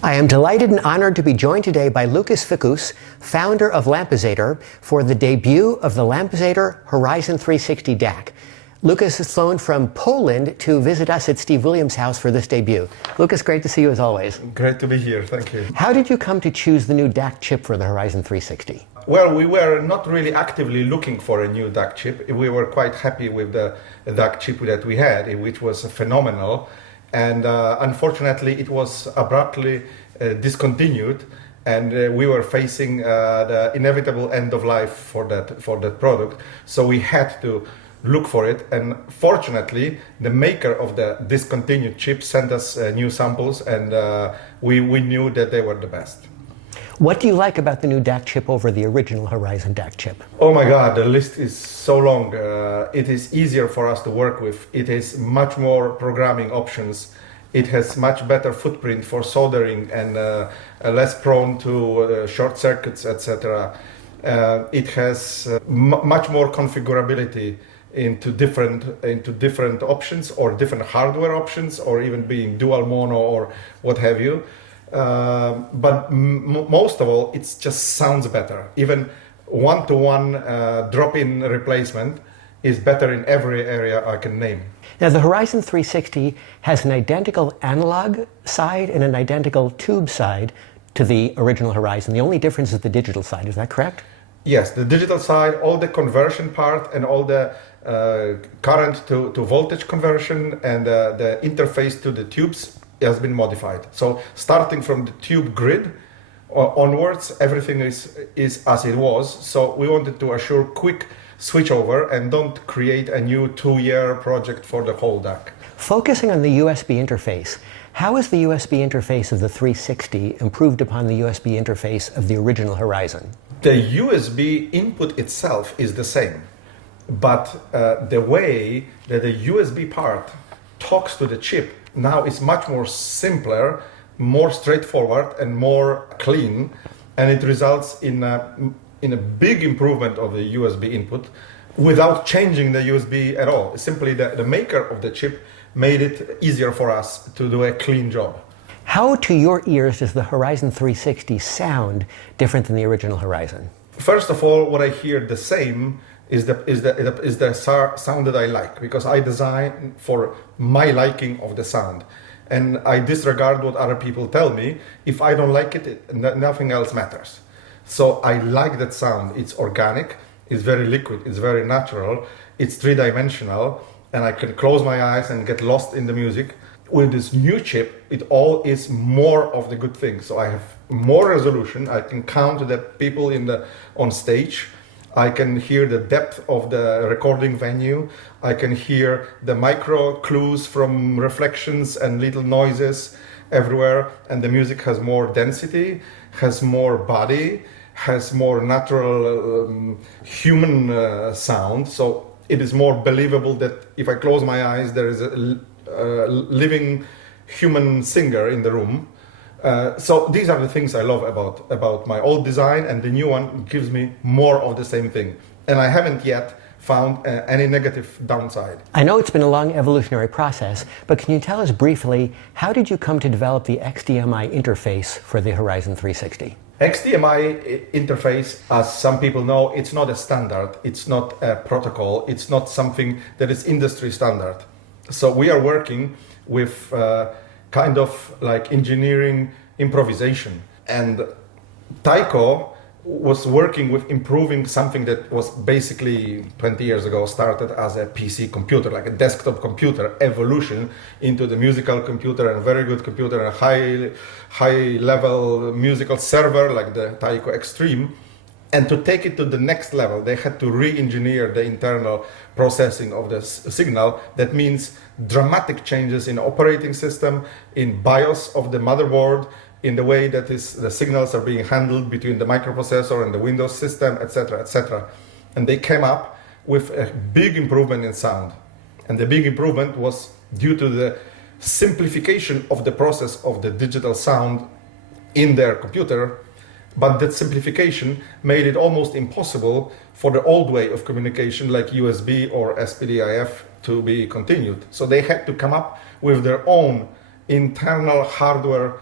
I am delighted and honored to be joined today by Lukasz Fikus, founder of LampizatOr, for the debut of the LampizatOr Horizon360 DAC. Lukasz has flown from Poland to visit us at Steve Williams' house for this debut. Lukasz, great to see you as always. Great to be here, thank you. How did you come to choose the new DAC chip for the Horizon360? Well, we were not really actively looking for a new DAC chip. We were quite happy with the DAC chip that we had, which was phenomenal. And unfortunately, it was abruptly discontinued, and we were facing the inevitable end of life for that product. So we had to look for it, and fortunately, the maker of the discontinued chip sent us new samples, and we knew that they were the best. What do you like about the new DAC chip over the original Horizon DAC chip? Oh my God, the list is so long. It is easier for us to work with. It has much more programming options. It has much better footprint for soldering and less prone to short circuits, etc. It has much more configurability into different options or different hardware options, or even being dual mono or what have you. But most of all, it just sounds better. Even one-to-one drop-in replacement is better in every area I can name. Now, the Horizon360 has an identical analog side and an identical tube side to the original Horizon. The only difference is the digital side, is that correct? Yes, the digital side, all the conversion part and all the current to voltage conversion and the interface to the tubes has been modified. So starting from the tube grid onwards, everything is as it was. So we wanted to assure quick switchover and don't create a new 2-year project for the whole DAC. Focusing on the USB interface, how is the USB interface of the 360 improved upon the USB interface of the original Horizon? The USB input itself is the same, but the way that the USB part talks to the chip now is much more simpler, more straightforward and more clean, and it results in a big improvement of the USB input without changing the USB at all. Simply the maker of the chip made it easier for us to do a clean job. How, to your ears, does the Horizon360 sound different than the original Horizon? First of all, what I hear the same is the sound that I like, because I design for my liking of the sound. And I disregard what other people tell me. If I don't like it, nothing else matters. So I like that sound. It's organic, it's very liquid, it's very natural, it's three-dimensional, and I can close my eyes and get lost in the music. With this new chip, it all is more of the good things. So I have more resolution, I can count the people on stage, I can hear the depth of the recording venue, I can hear the micro clues from reflections and little noises everywhere, and the music has more density, has more body, has more natural human sound. So it is more believable that if I close my eyes, there is a living human singer in the room. So these are the things I love about my old design, and the new one gives me more of the same thing. And I haven't yet found any negative downside. I know it's been a long evolutionary process, but can you tell us briefly, how did you come to develop the XDMI interface for the Horizon360? XDMI interface, as some people know, it's not a standard, it's not a protocol, it's not something that is industry standard. So we are working with kind of like engineering improvisation. And Taiko was working with improving something that was basically 20 years ago started as a PC computer, like a desktop computer, evolution into the musical computer and very good computer and high level musical server like the Taiko Extreme. And to take it to the next level, they had to re-engineer the internal processing of the signal. That means dramatic changes in operating system, in BIOS of the motherboard, in the way that the signals are being handled between the microprocessor and the Windows system, etc., etc. And they came up with a big improvement in sound. And the big improvement was due to the simplification of the process of the digital sound in their computer. But that simplification made it almost impossible for the old way of communication like USB or SPDIF to be continued. So they had to come up with their own internal hardware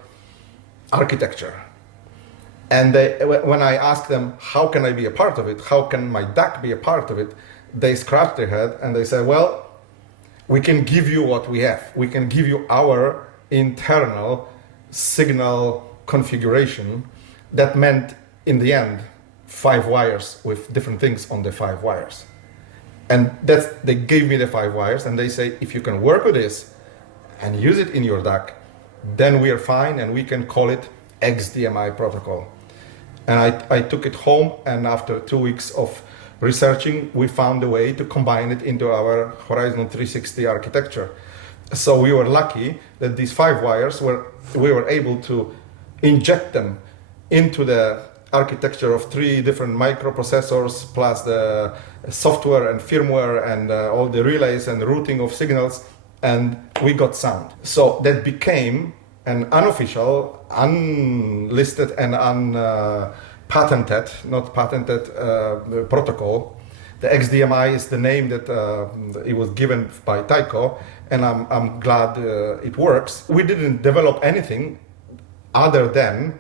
architecture. And when I asked them, how can I be a part of it? How can my DAC be a part of it? They scratched their head and they said, well, we can give you what we have. We can give you our internal signal configuration. That meant, in the end, 5 wires with different things on the 5 wires. And they gave me the 5 wires and they say, if you can work with this and use it in your DAC, then we are fine and we can call it XDMI protocol. And I took it home, and after 2 weeks of researching, we found a way to combine it into our Horizon 360 architecture. So we were lucky that these 5 wires we were able to inject them into the architecture of 3 different microprocessors, plus the software and firmware and all the relays and routing of signals, and we got sound. So that became an unofficial, unlisted and unpatented, not patented protocol. The XDMI is the name that it was given by Taiko, and I'm glad it works. We didn't develop anything other than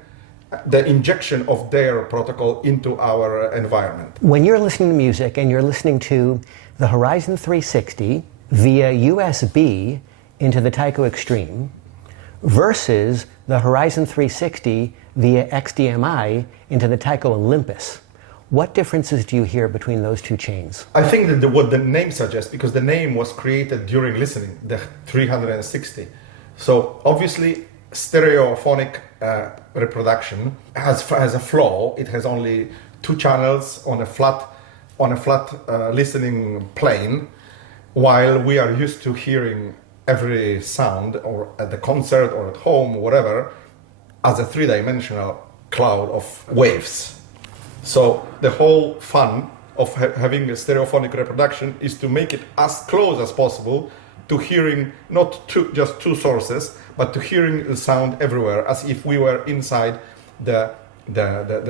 the injection of their protocol into our environment. When you're listening to music and you're listening to the Horizon 360 via USB into the Taiko Extreme versus the Horizon 360 via XDMI into the Taiko Olympus, what differences do you hear between those 2 chains? I think that what the name suggests, because the name was created during listening, the 360. So obviously stereophonic reproduction has a flaw. It has only 2 channels on a flat listening plane, while we are used to hearing every sound, or at the concert or at home, whatever, as a 3-dimensional cloud of waves. So the whole fun of having a stereophonic reproduction is to make it as close as possible to hearing not just 2 sources, but to hearing the sound everywhere, as if we were inside the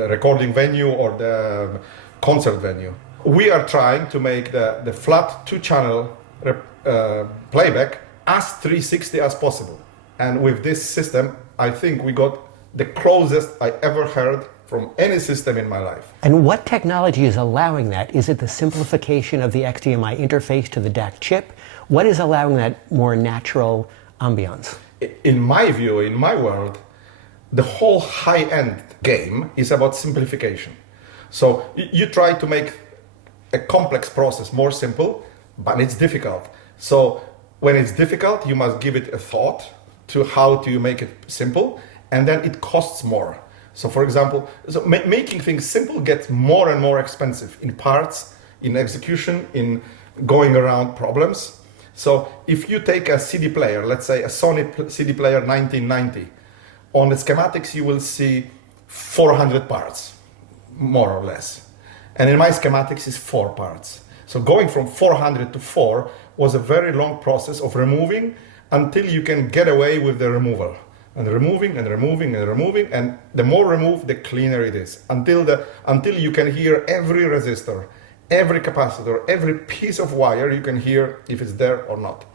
recording venue or the concert venue. We are trying to make the flat 2-channel playback as 360 as possible. And with this system, I think we got the closest I ever heard from any system in my life. And what technology is allowing that? Is it the simplification of the XDMI interface to the DAC chip? What is allowing that more natural ambiance? In my view, in my world, the whole high-end game is about simplification. So you try to make a complex process more simple, but it's difficult. So when it's difficult, you must give it a thought to how do you make it simple, and then it costs more. So for example, making things simple gets more and more expensive in parts, in execution, in going around problems. So if you take a CD player, let's say a Sony CD player 1990, on the schematics you will see 400 parts, more or less. And in my schematics is 4 parts. So going from 400 to 4 was a very long process of removing until you can get away with the removal. And removing and removing and removing, and the more remove, the cleaner it is. Until you can hear every resistor, every capacitor, every piece of wire, you can hear if it's there or not.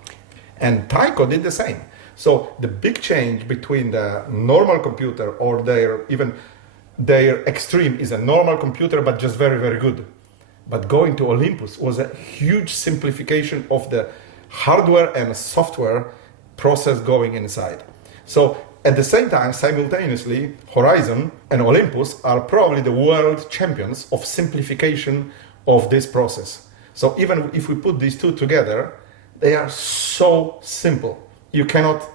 And Taiko did the same. So the big change between the normal computer or their Extreme is a normal computer, but just very, very good. But going to Olympus was a huge simplification of the hardware and software process going inside. So at the same time, simultaneously, Horizon and Olympus are probably the world champions of simplification of this process. So even if we put these 2 together, they are so simple. You cannot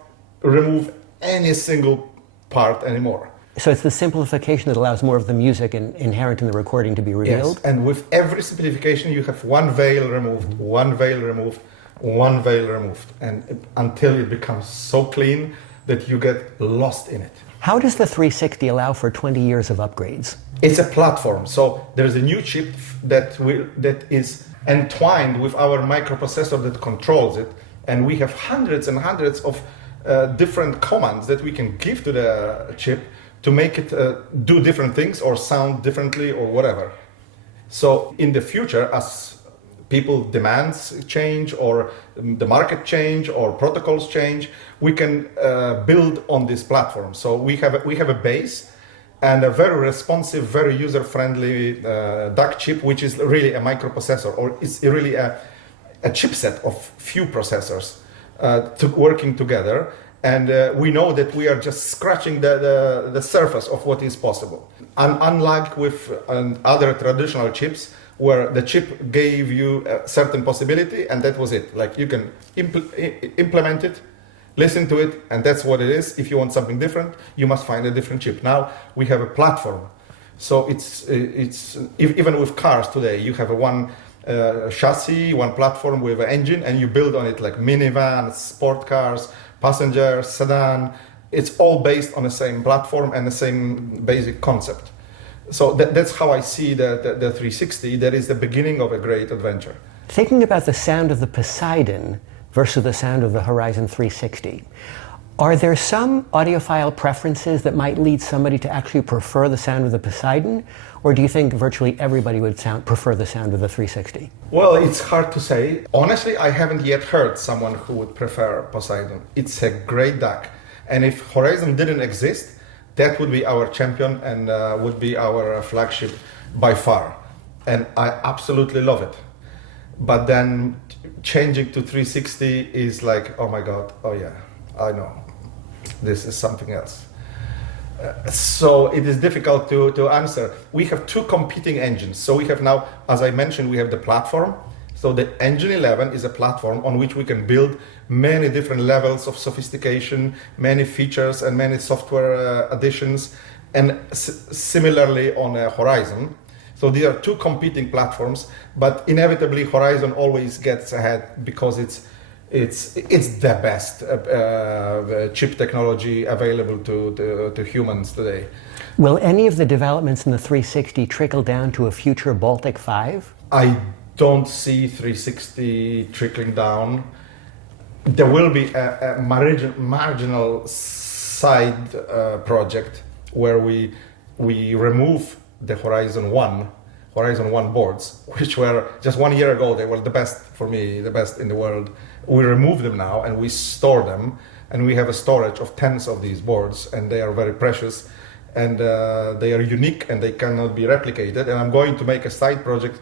remove any single part anymore. So it's the simplification that allows more of the music inherent in the recording to be revealed? Yes, and with every simplification you have 1 veil removed, 1 veil removed, 1 veil removed, and until it becomes so clean that you get lost in it. How does the 360 allow for 20 years of upgrades? It's a platform, so there's a new chip that is entwined with our microprocessor that controls it, and we have hundreds and hundreds of different commands that we can give to the chip to make it do different things or sound differently or whatever. So in the future, as people demands change, or the market change, or protocols change, we can build on this platform. So we have a base and a very responsive, very user-friendly DAC chip, which is really a microprocessor, or it's really a chipset of few processors working together. And we know that we are just scratching the surface of what is possible. And unlike with other traditional chips, where the chip gave you a certain possibility and that was it. Like you can implement it, listen to it, and that's what it is. If you want something different, you must find a different chip. Now we have a platform. So it's even with cars today, you have one chassis, one platform with an engine, and you build on it like minivans, sport cars, passenger, sedan. It's all based on the same platform and the same basic concept. So that's how I see the 360. That is the beginning of a great adventure. Thinking about the sound of the Poseidon versus the sound of the Horizon 360, are there some audiophile preferences that might lead somebody to actually prefer the sound of the Poseidon? Or do you think virtually everybody would prefer the sound of the 360? Well, it's hard to say. Honestly, I haven't yet heard someone who would prefer Poseidon. It's a great DAC. And if Horizon didn't exist, that would be our champion and would be our flagship by far. And I absolutely love it. But then changing to 360 is like, oh my God, oh yeah, I know. This is something else. So it is difficult to answer. We have two competing engines. So we have now, as I mentioned, we have the platform. So the Engine 11 is a platform on which we can build many different levels of sophistication, many features and many software additions, and similarly on Horizon. So these are two competing platforms, but inevitably Horizon always gets ahead because it's the best chip technology available to humans today. Will any of the developments in the 360 trickle down to a future Baltic 5? I don't see 360 trickling down. There will be a marginal side project where we remove the Horizon 1 boards, which were just 1 year ago, they were the best for me, the best in the world. We remove them now and we store them, and we have a storage of tens of these boards, and they are very precious, and they are unique and they cannot be replicated. And I'm going to make a side project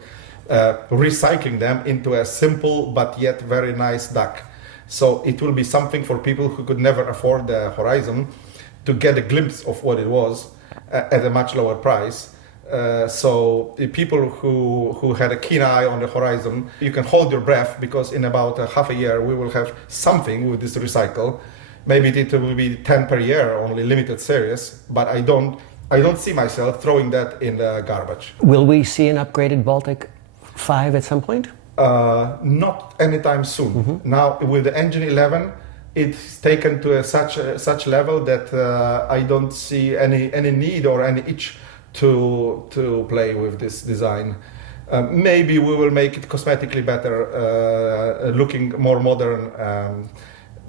recycling them into a simple but yet very nice DAC. So it will be something for people who could never afford the Horizon to get a glimpse of what it was at a much lower price. So the people who had a keen eye on the Horizon, you can hold your breath, because in about half a year we will have something with this recycle. Maybe it will be 10 per year, only limited series, but I don't see myself throwing that in the garbage. Will we see an upgraded Baltic 5 at some point? Not anytime soon. Mm-hmm. Now with the Engine 11, it's taken to such level that I don't see any need or any itch to play with this design. Maybe we will make it cosmetically better, looking more modern,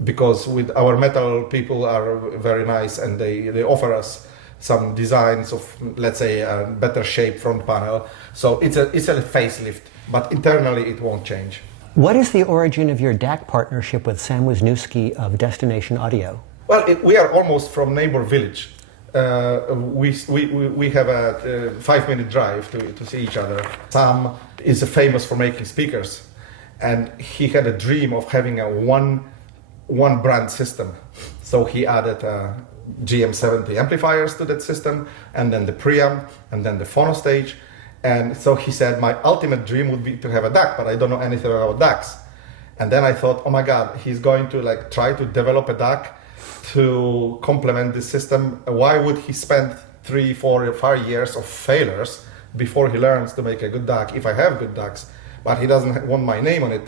because with our metal people are very nice, and they offer us some designs of, let's say, a better shape front panel. So it's a facelift, but internally it won't change. What is the origin of your DAC partnership with Sam Wisniewski of Destination Audio? Well, we are almost from neighbor village. We have a 5-minute drive to see each other. Sam is famous for making speakers, and he had a dream of having a one brand system. So he added GM70 amplifiers to that system, and then the preamp, and then the phonostage. And so he said, my ultimate dream would be to have a DAC, but I don't know anything about DACs. And then I thought, oh my God, he's going to try to develop a DAC to complement this system. Why would he spend 3, 4, or 5 years of failures before he learns to make a good DAC if I have good DACs? But he doesn't want my name on it.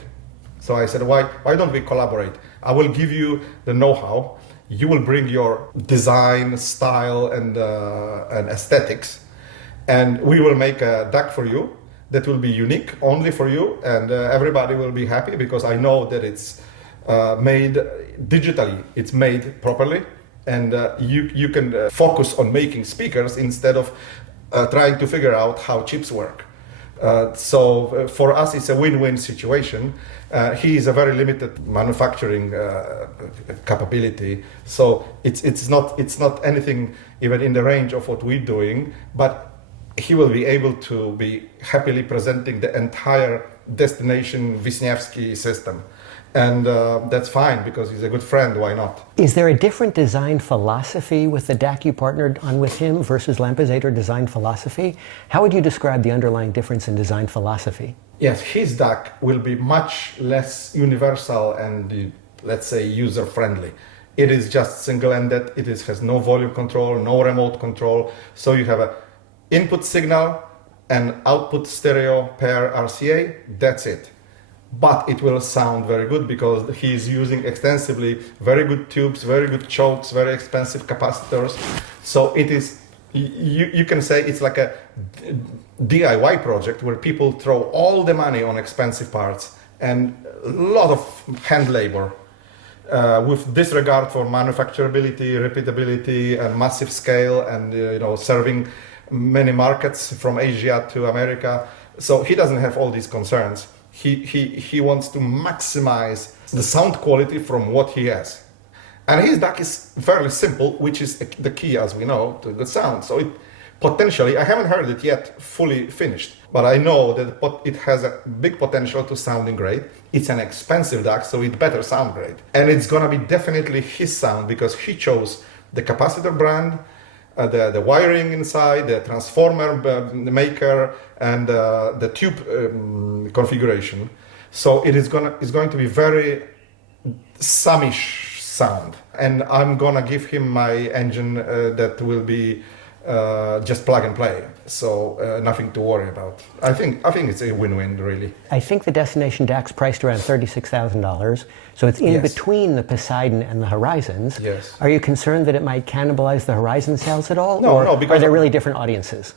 So I said, why don't we collaborate? I will give you the know-how. You will bring your design, style, and aesthetics, and we will make a DAC for you that will be unique only for you, and everybody will be happy, because I know that it's made digitally, it's made properly, and you can focus on making speakers instead of trying to figure out how chips work. So for us, it's a win-win situation. He is a very limited manufacturing capability, so it's not anything even in the range of what we're doing. But he will be able to be happily presenting the entire Destination Wisniewski system. And that's fine because he's a good friend, why not? Is there a different design philosophy with the DAC you partnered on with him versus LampizatOr design philosophy? How would you describe the underlying difference in design philosophy? Yes, his DAC will be much less universal and, let's say, user-friendly. It is just single-ended, has no volume control, no remote control, so you have an input signal and output stereo pair RCA, that's it. But it will sound very good because he's using extensively very good tubes, very good chokes, very expensive capacitors. So it is, you can say it's like a DIY project where people throw all the money on expensive parts and a lot of hand labor with disregard for manufacturability, repeatability, and massive scale, and serving many markets from Asia to America. So he doesn't have all these concerns. He wants to maximize the sound quality from what he has. And his DAC is fairly simple, which is the key, as we know, to good sound. So it potentially, I haven't heard it yet fully finished, but I know that it has a big potential to sounding great. It's an expensive DAC, so it better sound great. And it's gonna be definitely his sound because he chose the capacitor brand, the wiring inside, the transformer maker, and the tube configuration. So it is going to be very Samish sound. And I'm gonna give him my engine that will be just plug and play. So nothing to worry about. I think it's a win-win, really. I think the Destination DAC's priced around $36,000, so it's in between the Poseidon and the Horizons. Yes. Are you concerned that it might cannibalize the Horizon sales at all? No, because are there really different audiences?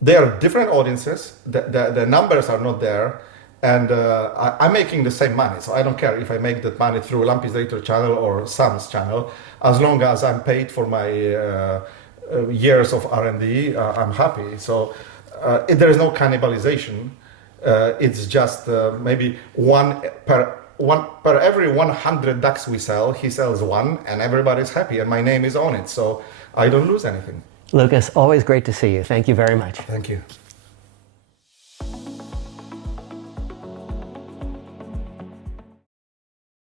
They are different audiences. The numbers are not there, and I'm making the same money, so I don't care if I make that money through LampizatOr channel or Sam's channel, as long as I'm paid for my years of R&D, I'm happy. So there is no cannibalization. It's just maybe one per every 100 DACs we sell, he sells one, and everybody's happy, and my name is on it, so I don't lose anything. Lukasz, always great to see you. Thank you very much. Thank you.